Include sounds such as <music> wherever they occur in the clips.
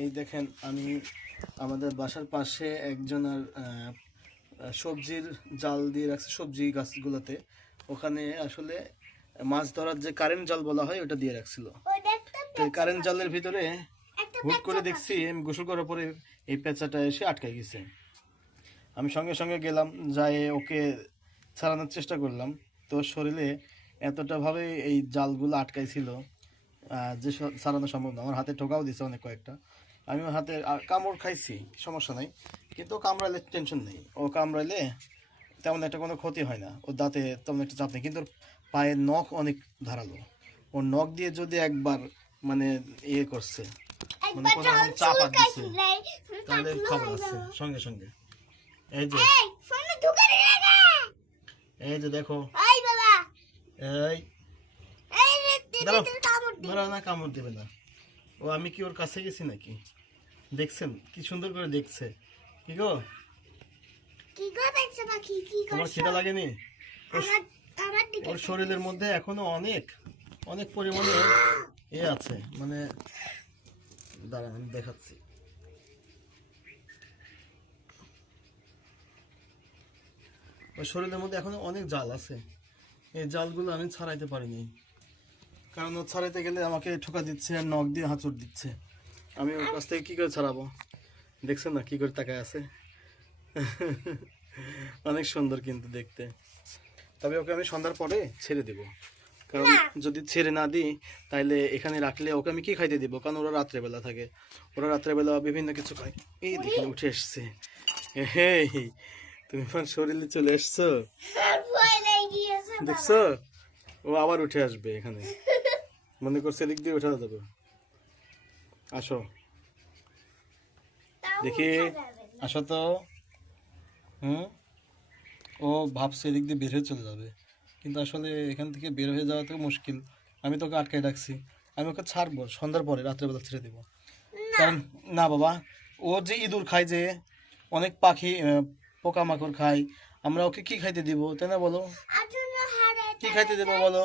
এই দেখেন আমি আমাদের বাসার পাশে একজনের সবজির জাল দিয়ে রাখছে সবজি গাছগুলোতে। ওখানে আসলে মাছ ধরার যে কারেন্ট জাল বলা হয় ওটা দিয়ে রাখছিল। তো কারেন্ট জালের ভিতরে হুট করে দেখছি আমি গোসল করার পরে এই পেঁচাটা এসে আটকে গেছে। আমি সঙ্গে সঙ্গে গেলাম যাই ওকে ছাড়ানোর চেষ্টা করলাম। তো শরীরে এতটা ভাবে এই জালগুলো আটকাইছিল। যে স- ছাড়ানো সম্ভব না। আমার হাতে ঠোকাও দিছে অনেক কয়েকটা। আমি ওর হাতে কামড় খাইছি সমস্যা নাই। কিন্তু কামড়াইলে টেনশন নেই। ও কামড়াইলে তেমন একটা কোনো ক্ষতি হয় না। ওর দাঁতে তেমন একটা চাপ নেই। কিন্তু ওর পায়ের নখ অনেক ধারালো। ওর নখ দিয়ে যদি একবার মানে ইয়ে করছে মনে চাপা দিচ্ছে তাহলে খবর আছে। সঙ্গে সঙ্গে। এই যে এই যে দেখো। এই দাঁড়াও। না কামড় দেবে না। ও আমি কি ওর কাছে গেছি নাকি? দেখছেন? কি সুন্দর করে দেখছে। কি গো? তোমার খিদা লাগেনি? ওর শরীরের মধ্যে এখনও অনেক অনেক পরিমাণে এ আছে। মানে দাঁড়ান আমি দেখাচ্ছি। ওর শরীরের মধ্যে এখনও অনেক জাল আছে। এই জালগুলো আমি ছাড়াইতে পারিনি। কারণ ও ছাড়াইতে গেলে আমাকে ঠোকা দিচ্ছে আর নখ দিয়ে হাঁচুর দিচ্ছে। আমি ওর কাছ থেকে কী করে ছাড়াবো? দেখছেন না কি করে তাকায় আছে? <laughs> অনেক সুন্দর কিন্তু দেখতে। তবে ওকে আমি সন্ধ্যার পরে ছেড়ে দেব। কারণ যদি ছেড়ে না দিই তাহলে এখানে রাখলে ওকে আমি কি খাইতে দিব? কারণ ওরা রাত্রেবেলা থাকে। ওরা রাত্রেবেলা বিভিন্ন কিছু খায়। এই দেখে উঠে এসছে। হেই তুমি আমার শরীরে চলে এসছো? দেখছ? ও আবার উঠে আসবে এখানে। মনে করছে এদিক দিয়ে উঠে যাবে। আসো। দেখি। আসো তো। হুম? ও ভাবছে এদিক দিয়ে বের হয়ে চলে যাবে। কিন্তু আসলে এখান থেকে বের হয়ে যাওয়া তো মুশকিল। আমি তোকে আটকায় রাখছি। আমি ওকে ছাড়বো সন্ধ্যার পরে রাত্রেবেলা ছেড়ে দেবো। কারণ না বাবা ও যে ইঁদুর খায় যে অনেক পাখি পোকামাকড় খায় আমরা ওকে কি খাইতে দিব তাই না বলো? কি খাইতে দেবো বলো?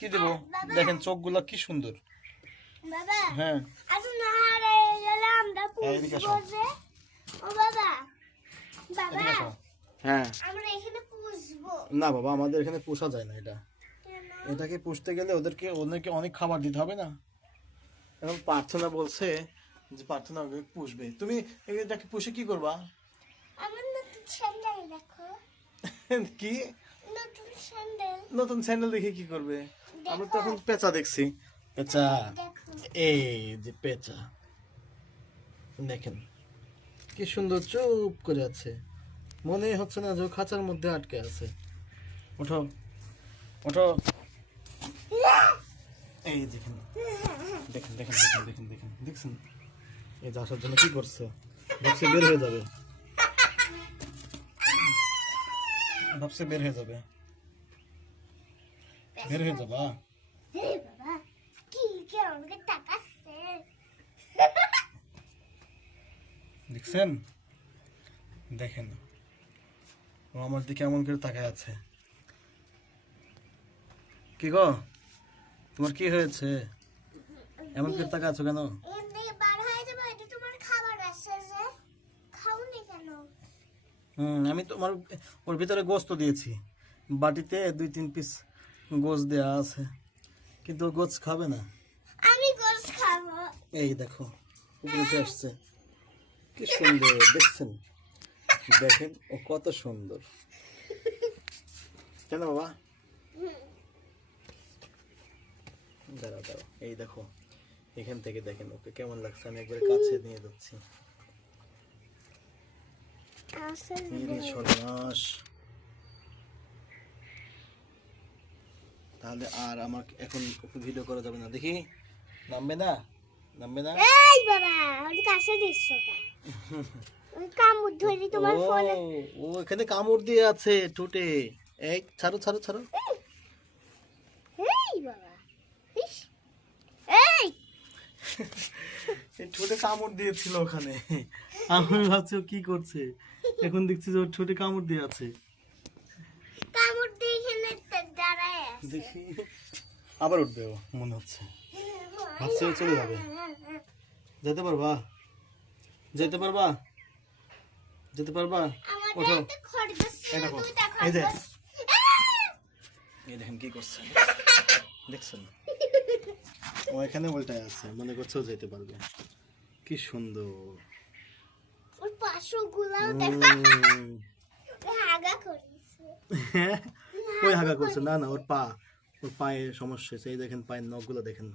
কি দেবো? দেখেন চোখগুলো কি সুন্দর। হ্যাঁ। হ্যাঁ আমরা এখানে পুষবো। না বাবা আমাদের এখানে পোষা যায় না এটা। এটাকে পুষতে গেলে ওদেরকে ওদেরকে অনেক খাবার দিতে হবে না? এখন প্রার্থনা বলছে যে প্রার্থনা ওকে পুষবে। তুমি এটাকে পুষে কি করবা? <laughs> কি? নতুন স্যান্ডেল নতুন স্যান্ডেল দেখে কি করবে? আমরা তো এখন পেঁচা দেখছি। পেঁচা? এই যে পেঁচা। দেখেন কি সুন্দর চুপ করে আছে। মনে হচ্ছে না যে খাঁচার মধ্যে আটকে আছে। ওঠো ওঠো। এই দেখেন দেখেন দেখেন দেখেন দেখেন দেখেন দেখছেন? এই যে আসার জন্য কি করছে? ভাবছে বের হয়ে যাবে। ভাবছে বের হয়ে যাবে। বের হয়ে যাবা দেখছেন দেখেন ও আমার দিকে এমন করে তাকায় আছে। কি গো? তোমার কি হয়েছে? এমন করে তাকায় আছো কেন? আমি তোমার ওর ভিতরে গোস্ত দিয়েছি। বাটিতে দুই তিন পিস গোস দেওয়া আছে। কিন্তু গোছ খাবে না। আমি গোস খাব। এই দেখো উপরে আসছে। কি সুন্দর দেখছেন? দেখেন ও কত সুন্দর। কেন বাবা? দাঁড়াও দাঁড়াও। এই দেখো এখান থেকে দেখেন ওকে কেমন লাগছে। আমি একবারে কাছে নিয়ে যাচ্ছি। সর্বনাশ। তাহলে আর আমার এখন একটু ভিডিও করা যাবে না। দেখি নামবে না? নামবে না? এই বাবা ওর কাছে দিচ্ছ ওই কামড় ধরি তোমার ফোনে। ও এখানে কামড় দিয়ে আছে ঠোঁটে। এই ছাড়ো ছাড়ো ছাড়ো। এই বাবা এই। ঠোঁটে কামড় দিয়েছিল ওখানে। আমি ভাবছি কি করছে। এখন দেখছি যে ওর ঠোঁটে কামড় দিয়ে আছে। দেখি। আবার উঠবে ও মনে হচ্ছে। ভাবছি চলে যাবে। যেতে পারবা? যেতে পারবা? যেতে পারবা? ওঠো। এই দেখো, এই যে। এই দেখেন কি করছে। দেখছেন? ও এখানে উল্টায় আছে। মনে করছে ও যেতে পারবে। কি সুন্দর। ওর পাশগুলাও দেখো। হাগা করেছে। <laughs> ওই হাগা করছে? না না ওর পা ওর পায়ে সমস্যা হয়েছে। এই দেখেন পায়ের নখগুলো দেখেন।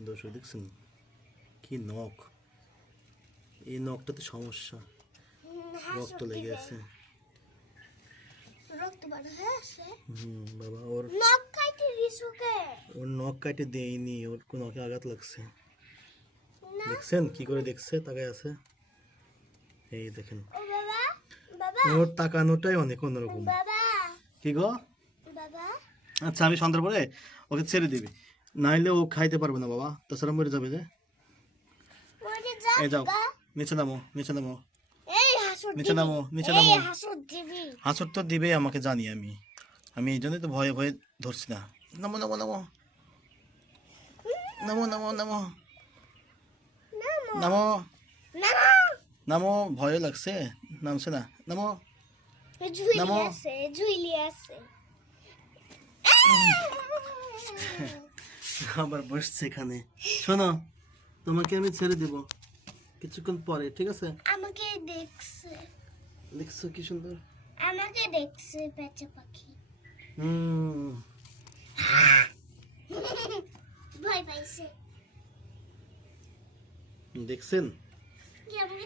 দর্শক দেখছেন? কি নখ? এই নখটাতে সমস্যা। রক্ত লেগে। আছে। হয়ে বাবা ওর ওর নখ কাটে দেয়নি ওর কোন নখে আঘাত লাগছে। দেখছেন? কি করে দেখছে? তাকায় আছে। এই দেখেন। ওর তাকানোটাই অনেক অন্যরকম। কি গো? আচ্ছা আমি সন্ধ্যার পরে ওকে ছেড়ে দিবি। নাইলে ও খাইতে পারবে না বাবা তাছাড়া মরে যাবে যে। এই যাও। নিচে নামো নিচে নামো। এই হাসুর নিচে নামো, নিচে এই নামো। হাসুর দিবি। হাঁসুর তো দিবেই আমাকে জানি আমি। আমি এই জন্যই তো ভয়ে ভয়ে ধরছি না। নামো নামো নামো। নামো নামো নামো। নামো। নামো। ভয় লাগছে নামছে না। নামো। নামো। আবার বসছে এখানে। শোনো তোমাকে আমি ছেড়ে দেব কিছুক্ষণ পরে ঠিক আছে? আমাকে দেখছে। দেখছ কি সুন্দর? আমাকে দেখছে পেঁচা পাখি। হুম। ভয় পাইছে। দেখছেন?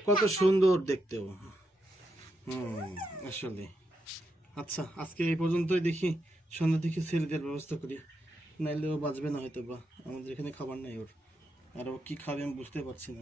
কত সুন্দর দেখতেও। আসলে আচ্ছা আজকে এই পর্যন্তই দেখি, সন্ধ্যা থেকে ছেলে দেওয়ার ব্যবস্থা করি। নাইলে ও বাঁচবে না হয়তো বা আমাদের এখানে খাবার নাই ওর। আর ও কী খাবে আমি বুঝতে পারছি না।